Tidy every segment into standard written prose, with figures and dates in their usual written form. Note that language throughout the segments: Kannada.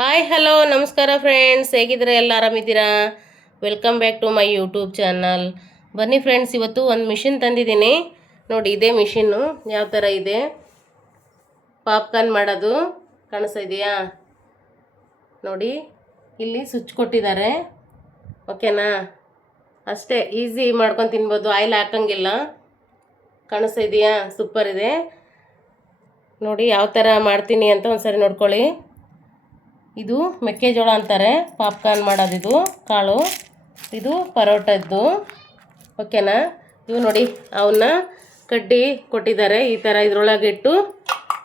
ಹಾಯ್ ಹಲೋ ನಮಸ್ಕಾರ ಫ್ರೆಂಡ್ಸ್, ಹೇಗಿದ್ದೀರಾ? ಎಲ್ಲ ಆರಾಮಿದ್ದೀರಾ? Welcome back to my YouTube channel. ಬನ್ನಿ ಫ್ರೆಂಡ್ಸ್, ಇವತ್ತು ಒಂದು ಮಿಷಿನ್ ತಂದಿದ್ದೀನಿ ನೋಡಿ. ಇದೇ ಮಿಷಿನ್ನು ಯಾವ ಥರ ಇದೆ, ಪಾಪ್ಕಾರ್ನ್ ಮಾಡೋದು ಕಾಣಿಸ್ತಾ ಇದೆಯಾ ನೋಡಿ. ಇಲ್ಲಿ ಸ್ವಿಚ್ ಕೊಟ್ಟಿದ್ದಾರೆ, ಓಕೆನಾ? ಅಷ್ಟೇ, ಈಸಿ ಮಾಡ್ಕೊಂಡು ತಿನ್ಬೋದು, ಆಯಿಲ್ ಹಾಕಂಗಿಲ್ಲ. ಕಾಣಿಸ್ತಾ ಇದೆಯಾ? ಸೂಪರ್ ಇದೆ ನೋಡಿ. ಯಾವ ಥರ ಮಾಡ್ತೀನಿ ಅಂತ ಒಂದ್ಸರಿ ನೋಡ್ಕೊಳ್ಳಿ. ಇದು ಮೆಕ್ಕೆಜೋಳ ಅಂತಾರೆ, ಪಾಪ್ಕಾರ್ನ್ ಮಾಡೋದಿದು ಕಾಳು. ಇದು ಪರೋಟದ್ದು, ಓಕೆನಾ? ಇವು ನೋಡಿ, ಅವನ್ನ ಕಡ್ಡಿ ಕೊಟ್ಟಿದ್ದಾರೆ. ಈ ಥರ ಇದ್ರೊಳಗೆ ಇಟ್ಟು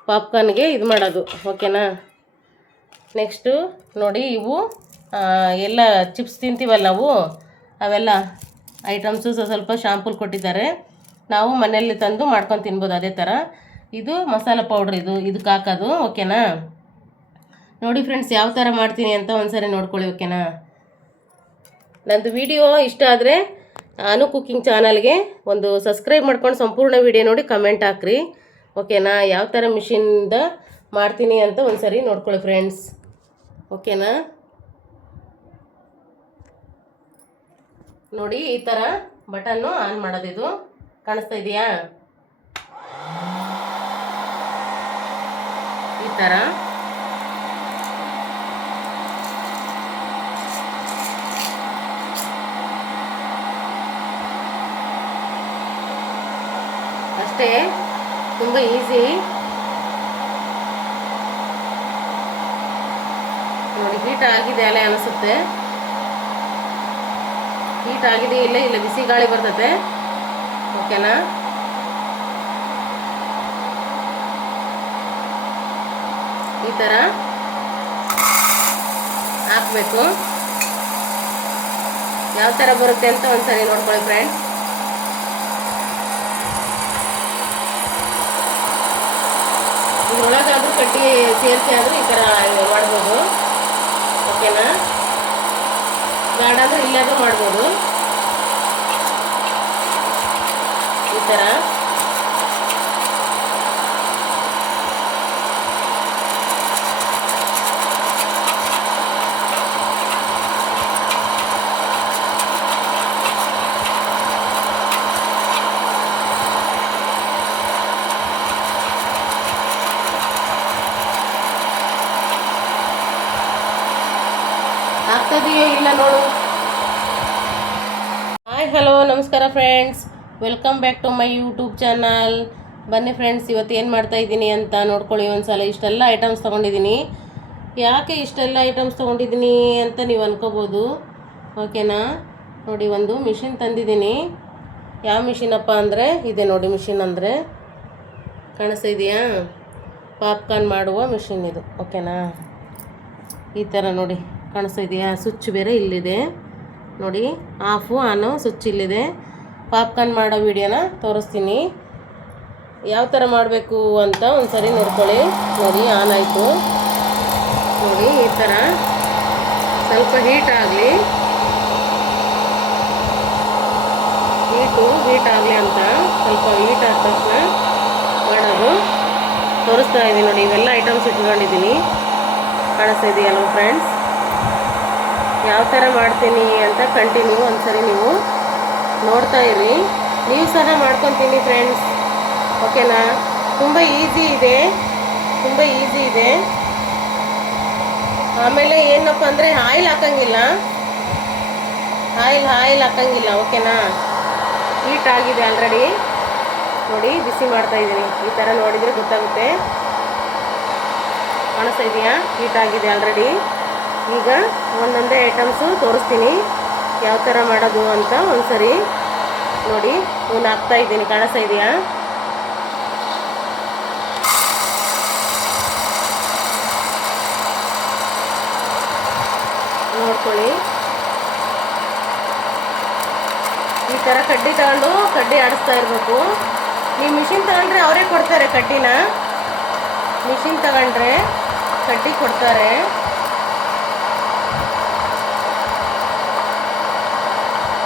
ಪಾಪ್ಕಾರ್ನ್ಗೆ ಇದು ಮಾಡೋದು, ಓಕೆನಾ? ನೆಕ್ಸ್ಟು ನೋಡಿ, ಇವು ಎಲ್ಲ ಚಿಪ್ಸ್ ತಿಂತೀವಲ್ಲ ನಾವು, ಅವೆಲ್ಲ ಐಟಮ್ಸು ಸ್ವಲ್ಪ ಶಾಂಪೂಲ್ ಕೊಟ್ಟಿದ್ದಾರೆ. ನಾವು ಮನೆಯಲ್ಲಿ ತಂದು ಮಾಡ್ಕೊಂಡು ತಿನ್ಬೋದು ಅದೇ ಥರ. ಇದು ಮಸಾಲ ಪೌಡ್ರ್, ಇದಕ್ಕೆ ಹಾಕೋದು, ಓಕೆನಾ? ನೋಡಿ ಫ್ರೆಂಡ್ಸ್, ಯಾವ ಥರ ಮಾಡ್ತೀನಿ ಅಂತ ಒಂದ್ಸರಿ ನೋಡ್ಕೊಳ್ಳಿ, ಓಕೆನಾ? ನಂದು ವಿಡಿಯೋ ಇಷ್ಟ ಆದರೆ ಅನು ಕುಕ್ಕಿಂಗ್ ಚಾನಲ್ಗೆ ಒಂದು ಸಬ್ಸ್ಕ್ರೈಬ್ ಮಾಡ್ಕೊಂಡು ಸಂಪೂರ್ಣ ವಿಡಿಯೋ ನೋಡಿ ಕಮೆಂಟ್ ಹಾಕ್ರಿ, ಓಕೆನಾ? ಯಾವ ಥರ ಮಿಷಿನಿಂದ ಮಾಡ್ತೀನಿ ಅಂತ ಒಂದ್ಸರಿ ನೋಡ್ಕೊಳ್ಳಿ ಫ್ರೆಂಡ್ಸ್, ಓಕೆನಾ? ನೋಡಿ, ಈ ಥರ ಬಟನ್ನು ಆನ್ ಮಾಡೋದಿದು ಕಾಣಿಸ್ತಾ ಇದೆಯಾ? ಈ ಥರ ಅಷ್ಟೇ, ತುಂಬ ಈಸಿ ನೋಡಿ. ಹೀಟ್ ಆಗಿದೆ ಅಲ್ಲೇ ಅನಿಸುತ್ತೆ, ಹೀಟ್ ಆಗಿದೆ, ಇಲ್ಲ ಬಿಸಿ ಗಾಳಿ ಬರ್ತದೆ, ಓಕೆನಾ? ಈ ಥರ ಹಾಕಬೇಕು. ಯಾವ ಥರ ಬರುತ್ತೆ ಅಂತ ಒಂದ್ಸರಿ ನೋಡ್ಕೊಳ್ಳಿ ಫ್ರೆಂಡ್ಸ್. ಇದ್ರೊಳಗಾದ್ರೂ ಕಡ್ಡಿ ಸೇರಿಸಿ ಆದರೂ ಈ ಥರ ಮಾಡ್ಬೋದು, ಓಕೆನಾ? ಬೇಡ ಅಂದರೆ ಇಲ್ಲಾದರೂ ಮಾಡ್ಬೋದು, ಈ ಥರ. ಆಗ್ತದೆಯೋ ಇಲ್ಲ ನೋಡು. ಹಾಯ್ ಹಲೋ ನಮಸ್ಕಾರ friends, welcome back to my YouTube channel. ಬನ್ನಿ ಫ್ರೆಂಡ್ಸ್, ಇವತ್ತು ಏನು ಮಾಡ್ತಾಯಿದ್ದೀನಿ ಅಂತ ನೋಡ್ಕೊಳ್ಳಿ ಒಂದ್ಸಲ. ಇಷ್ಟೆಲ್ಲ ಐಟಮ್ಸ್ ತೊಗೊಂಡಿದ್ದೀನಿ. ಯಾಕೆ ಇಷ್ಟೆಲ್ಲ ಐಟಮ್ಸ್ ತೊಗೊಂಡಿದ್ದೀನಿ ಅಂತ ನೀವು ಅನ್ಕೋಬೋದು, ಓಕೆನಾ? ನೋಡಿ, ಒಂದು ಮಿಷಿನ್ ತಂದಿದ್ದೀನಿ. ಯಾವ ಮಿಷಿನಪ್ಪ ಅಂದರೆ ಇದೆ ನೋಡಿ. ಮಿಷಿನ್ ಅಂದರೆ ಕಾಣಿಸ್ತಾ ಇದೆಯಾ? ಪಾಪ್ಕಾರ್ನ್ ಮಾಡುವ ಮಿಷಿನ್ ಇದು, ಓಕೆನಾ? ಈ ಥರ ನೋಡಿ, ಕಾಣಿಸ್ತಾ ಇದೆಯಾ? ಸ್ವಿಚ್ ಬೇರೆ ಇಲ್ಲಿದೆ ನೋಡಿ, ಆಫು ಆನು ಸ್ವಿಚ್ ಇಲ್ಲಿದೆ. ಪಾಪ್ಕಾರ್ನ್ ಮಾಡೋ ವಿಡಿಯೋನ ತೋರಿಸ್ತೀನಿ, ಯಾವ ಥರ ಮಾಡಬೇಕು ಅಂತ ಒಂದ್ಸರಿ ನೋಡ್ಕೊಳ್ಳಿ. ನೋಡಿ, ಆನ್ ಆಯಿತು ನೋಡಿ. ಈ ಥರ ಸ್ವಲ್ಪ ಹೀಟ್ ಆಗಲಿ, ಹೀಟ್ ಆಗಲಿ ಅಂತ ಸ್ವಲ್ಪ ಹೀಟ್ ಆದ ತಕ್ಷಣ ಮಾಡೋದು ತೋರಿಸ್ತಾ ಇದ್ದೀನಿ ನೋಡಿ. ಇವೆಲ್ಲ ಐಟಮ್ಸ್ ಇಟ್ಕೊಂಡಿದ್ದೀನಿ, ಕಾಣಿಸ್ತಾ ಇದೆಯಲ್ವ ಫ್ರೆಂಡ್ಸ್? ಯಾವ ಥರ ಮಾಡ್ತೀನಿ ಅಂತ ಕಂಟಿನ್ಯೂ ಒಂದ್ಸರಿ ನೀವು ನೋಡ್ತಾ ಇರಿ. ನೀವು ಸಹ ಮಾಡ್ಕೊತೀನಿ ಫ್ರೆಂಡ್ಸ್, ಓಕೆನಾ? ತುಂಬ ಈಸಿ ಇದೆ. ಆಮೇಲೆ ಏನಪ್ಪ ಅಂದರೆ ಆಯಿಲ್ ಹಾಕಂಗಿಲ್ಲ, ಓಕೆನಾ? ಹೀಟ್ ಆಗಿದೆ ಆಲ್ರೆಡಿ ನೋಡಿ, ಬಿಸಿ ಮಾಡ್ತಾ ಇದ್ದೀನಿ. ಈ ಥರ ನೋಡಿದರೆ ಗೊತ್ತಾಗುತ್ತೆ, ಕಾಣಿಸ್ತಾ ಇದೆಯಾ? ಹೀಟ್ ಆಗಿದೆ ಆಲ್ರೆಡಿ. ಈಗ ಒಂದೊಂದೇ ಐಟಮ್ಸು ತೋರಿಸ್ತೀನಿ ಯಾವ ಥರ ಮಾಡೋದು ಅಂತ ಒಂದ್ಸರಿ ನೋಡಿ. ಇವನ್ನ ಹಾಕ್ತಾ ಇದ್ದೀನಿ, ಕಾಣಿಸ್ತಾ ಇದೆಯಾ? ನೋಡ್ಕೊಳ್ಳಿ. ಈ ಥರ ಕಡ್ಡಿ ತಗೊಂಡು ಕಡ್ಡಿ ಆಡಿಸ್ತಾ ಇರಬೇಕು. ನೀವು ಮಿಷಿನ್ ತಗೊಂಡ್ರೆ ಅವರೇ ಕೊಡ್ತಾರೆ ಕಡ್ಡಿನ, ಮಿಷಿನ್ ತಗೊಂಡ್ರೆ ಕಡ್ಡಿ ಕೊಡ್ತಾರೆ,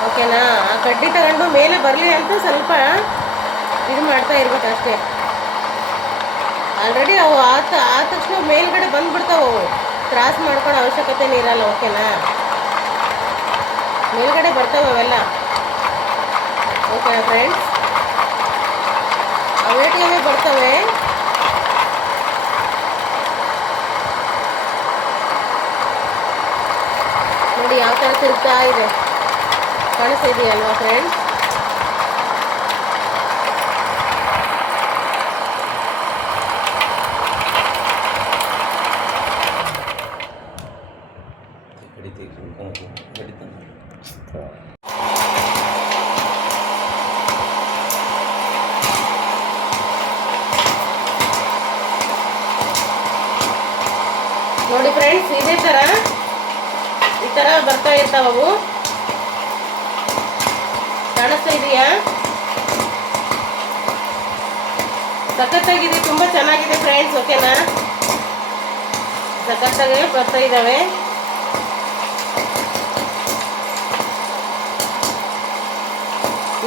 ಓಕೆನಾ? ಆ ಕಡ್ಡಿ ತಗೊಂಡು ಮೇಲೆ ಬರಲಿ ಅಂತ ಸ್ವಲ್ಪ ಇದು ಮಾಡ್ತಾ ಇರ್ಬೇಕು ಅಷ್ಟೇ. ಆಲ್ರೆಡಿ ಅವು ಆದ ತಕ್ಷಣ ಮೇಲ್ಗಡೆ ಬಂದ್ಬಿಡ್ತಾವೆ ಅವು. ಕ್ರಾಸ್ ಮಾಡ್ಕೊಳ್ಳೋ ಅವಶ್ಯಕತೆನೇ ಇರಲ್ಲ. ಓಕೆನಾ, ಮೇಲ್ಗಡೆ ಬರ್ತವೆ ಅವೆಲ್ಲ. ಓಕೆನಾ ಫ್ರೆಂಡ್ಸ್, ಅವೇಟಿಗೆ ಬರ್ತವೆ. ನೋಡಿ ಯಾವ ಥರ ತಿರುಗ್ತಾ ಇದೆ, ಕಾಣಿಸ್ತಾ ಇದೆಯಲ್ವಾ ಫ್ರೆಂಡ್ಸ್? ನೋಡಿ ಫ್ರೆಂಡ್ಸ್, ಇದೇ ಥರ ಈ ಥರ ಬರ್ತಾ ಇರ್ತಾವವು. ಕಾಣಿಸ್ತಾ ಇದೆಯಾ? ಸಖತ್ತಾಗಿದೆ, ತುಂಬ ಚೆನ್ನಾಗಿದೆ ಫ್ರೆಂಡ್ಸ್. ಓಕೆನಾ, ಸಖತ್ತಾಗಿ ಬರ್ತಾ ಇದ್ದಾವೆ.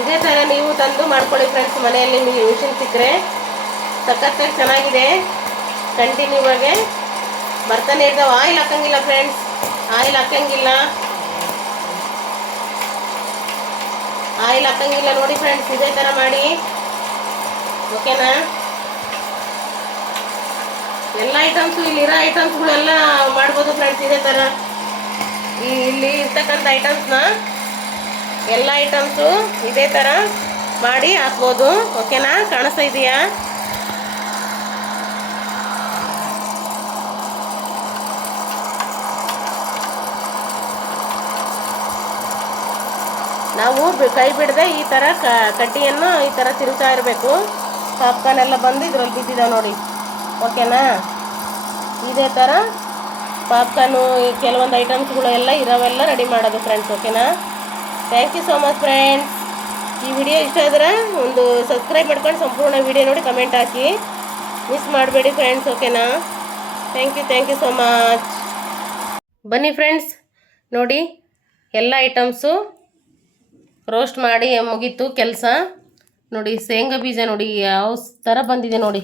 ಇದೇ ಥರ ನೀವು ತಂದು ಮಾಡ್ಕೊಳ್ಳಿ ಫ್ರೆಂಡ್ಸ್ ಮನೆಯಲ್ಲಿ. ನಿಮಗೆ ಮಿಷಿನ್ ಸಿಕ್ಕರೆ ಸಖತ್ತಾಗಿ ಚೆನ್ನಾಗಿದೆ. ಕಂಟಿನ್ಯೂ ಆಗಿ ಬರ್ತಾನೆ ಇರ್ತಾವೆ. ಆಯಿಲ್ ಹಾಕಂಗಿಲ್ಲ ಫ್ರೆಂಡ್ಸ್, ಆಯಿಲ್ ಹಾಕಂಗಿಲ್ಲ ನೋಡಿ ಫ್ರೆಂಡ್ಸ್, ಇದೇ ಥರ ಮಾಡಿ. ಓಕೆನಾ, ಎಲ್ಲ ಐಟಮ್ಸು, ಇಲ್ಲಿರೋ ಐಟಮ್ಸ್ಗಳೆಲ್ಲ ಮಾಡ್ಬೋದು ಫ್ರೆಂಡ್ಸ್ ಇದೇ ಥರ. ಇಲ್ಲಿ ಇರ್ತಕ್ಕಂಥ ಐಟಮ್ಸ್ನ ಎಲ್ಲ ಐಟಮ್ಸು ಇದೇ ಥರ ಮಾಡಿ ಹಾಕ್ಬೋದು. ಓಕೆನಾ, ಕಾಣಿಸ್ತಾ ಇದೆಯಾ? ನಾವು ಕೈ ಬಿಡದೆ ಈ ಥರ ಕಡ್ಡಿಯನ್ನು ಈ ಥರ ತಿರುಗ್ತಾ ಇರಬೇಕು. ಪಾಪ್ಕಾರ್ನ್ ಎಲ್ಲ ಬಂದು ಇದರಲ್ಲಿ ಬಿದ್ದಿದ್ದಾವೆ ನೋಡಿ. ಓಕೆನಾ, ಇದೇ ಥರ ಪಾಪ್ಕಾರ್ನು ಕೆಲವೊಂದು ಐಟಮ್ಸ್ಗಳು ಎಲ್ಲ ಇರೋವೆಲ್ಲ ರೆಡಿ ಮಾಡೋದು ಫ್ರೆಂಡ್ಸ್. ಓಕೆನಾ, thank you so much friends. ಈ ವಿಡಿಯೋ ಇಷ್ಟ ಆದರೆ ಒಂದು ಸಬ್ಸ್ಕ್ರೈಬ್ ಮಾಡ್ಕೊಂಡು ಸಂಪೂರ್ಣ ವಿಡಿಯೋ ನೋಡಿ ಕಮೆಂಟ್ ಹಾಕಿ, ಮಿಸ್ ಮಾಡಬೇಡಿ ಫ್ರೆಂಡ್ಸ್. ಓಕೆನಾ, ಥ್ಯಾಂಕ್ ಯು ಸೋ ಮಚ್. ಬನ್ನಿ ಫ್ರೆಂಡ್ಸ್, ನೋಡಿ ಎಲ್ಲ ಐಟಮ್ಸು ರೋಸ್ಟ್ ಮಾಡಿ ಮುಗೀತು ಕೆಲಸ. ನೋಡಿ ಶೇಂಗಾ ಬೀಜ ನೋಡಿ ಯಾವ ಥರ ಬಂದಿದೆ ನೋಡಿ,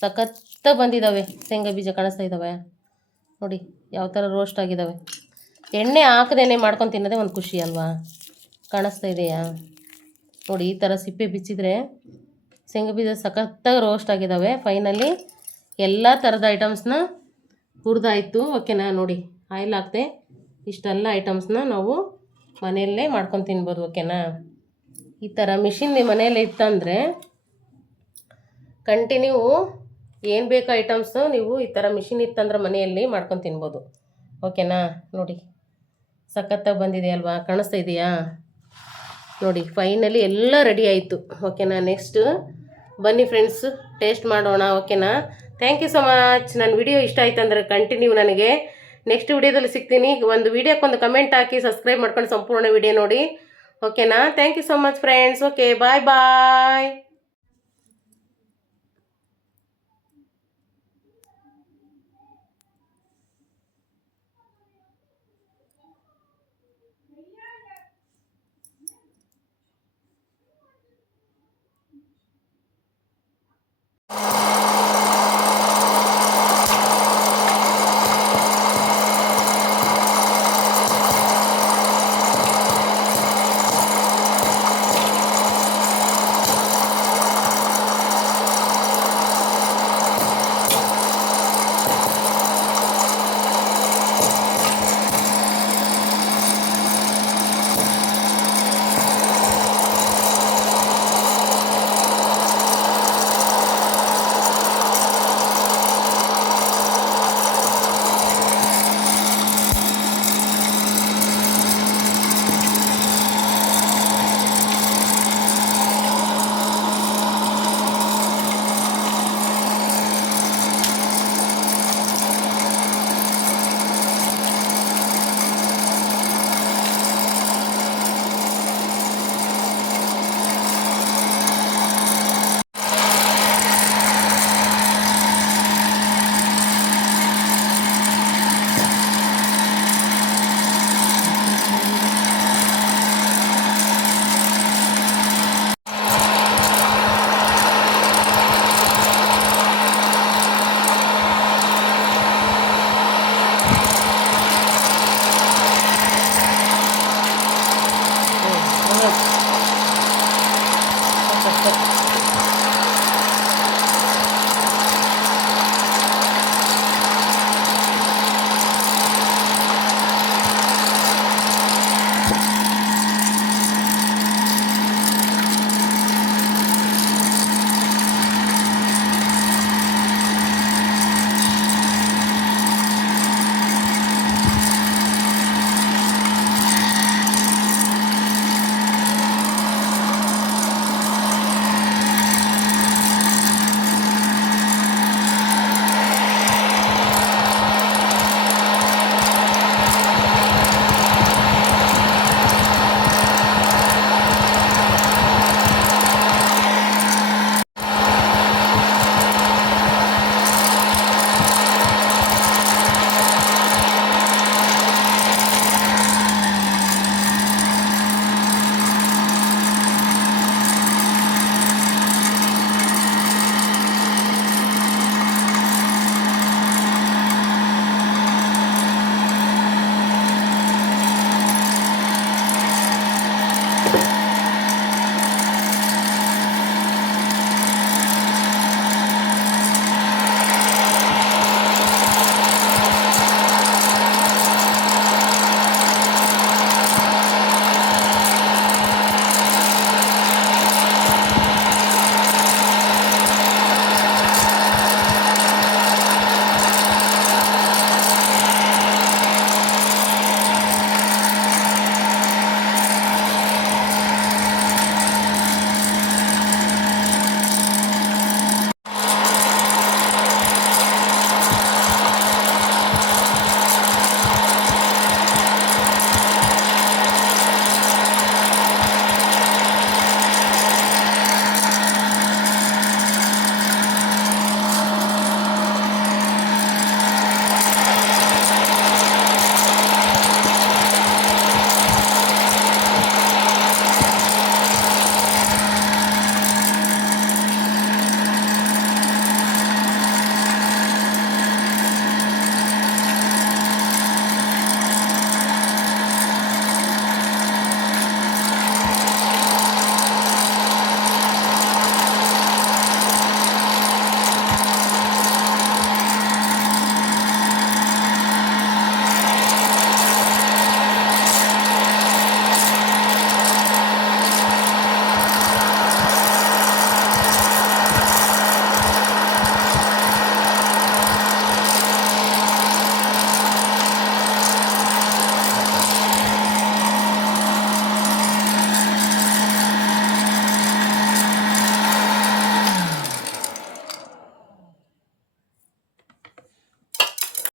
ಸಖತ್ತ ಬಂದಿದ್ದಾವೆ ಶೇಂಗಾ ಬೀಜ. ಕಾಣಿಸ್ತಾ ಇದ್ದಾವೆ ನೋಡಿ ಯಾವ ಥರ ರೋಸ್ಟ್ ಆಗಿದ್ದಾವೆ. ಎಣ್ಣೆ ಹಾಕದೇನೆ ಮಾಡ್ಕೊಂಡು ತಿನ್ನೋದೇ ಒಂದು ಖುಷಿ ಅಲ್ವಾ? ಕಾಣಿಸ್ತಾ ಇದೆಯಾ ನೋಡಿ, ಈ ಥರ ಸಿಪ್ಪೆ ಬಿಚ್ಚಿದ್ರೆ ಶೇಂಗಾ ಬೀಜ ಸಖತ್ತಾಗಿ ರೋಸ್ಟ್ ಆಗಿದ್ದಾವೆ. ಫೈನಲಿ ಎಲ್ಲ ಥರದ ಐಟಮ್ಸ್ನ ಹುರಿದಾಯಿತು. ಓಕೆನಾ, ನೋಡಿ ಆಯಿಲ್ ಹಾಕ್ತೆ ಇಷ್ಟೆಲ್ಲ ಐಟಮ್ಸ್ನ ನಾವು ಮನೆಯಲ್ಲೇ ಮಾಡ್ಕೊಂಡು ತಿನ್ಬೋದು. ಓಕೆನಾ, ಈ ಥರ ಮಿಷಿನ್ ಮನೆಯಲ್ಲೇ ಇತ್ತಂದರೆ ಕಂಟಿನ್ಯೂ ಏನು ಬೇಕು ಐಟಮ್ಸು ನೀವು ಈ ಥರ ಮಿಷಿನ್ ಇತ್ತಂದ್ರೆ ಮನೆಯಲ್ಲಿ ಮಾಡ್ಕೊಂಡು ತಿನ್ಬೋದು. ಓಕೆನಾ, ನೋಡಿ ಸಖತ್ತಾಗಿ ಬಂದಿದೆ ಅಲ್ವಾ? ಕಾಣಿಸ್ತಾ ಇದೆಯಾ? ನೋಡಿ ಫೈನಲಿ ಎಲ್ಲ ರೆಡಿ ಆಯಿತು. ಓಕೆನಾ, ನೆಕ್ಸ್ಟ್ ಬನ್ನಿ ಫ್ರೆಂಡ್ಸ್ ಟೇಸ್ಟ್ ಮಾಡೋಣ. ಓಕೆನಾ, ಥ್ಯಾಂಕ್ ಯು ಸೊ ಮಚ್. ನನ್ನ ವಿಡಿಯೋ ಇಷ್ಟ ಆಯ್ತು ಅಂದರೆ ಕಂಟಿನ್ಯೂ ನನಗೆ ನೆಕ್ಸ್ಟ್ ವಿಡಿಯೋದಲ್ಲಿ ಸಿಗ್ತೀನಿ. ಒಂದು ವಿಡಿಯೋಕ್ಕೊಂದು ಕಮೆಂಟ್ ಹಾಕಿ ಸಬ್ಸ್ಕ್ರೈಬ್ ಮಾಡ್ಕೊಂಡು ಸಂಪೂರ್ಣ ವಿಡಿಯೋ ನೋಡಿ. ಓಕೆನಾ, thank you so much friends. Okay, bye bye.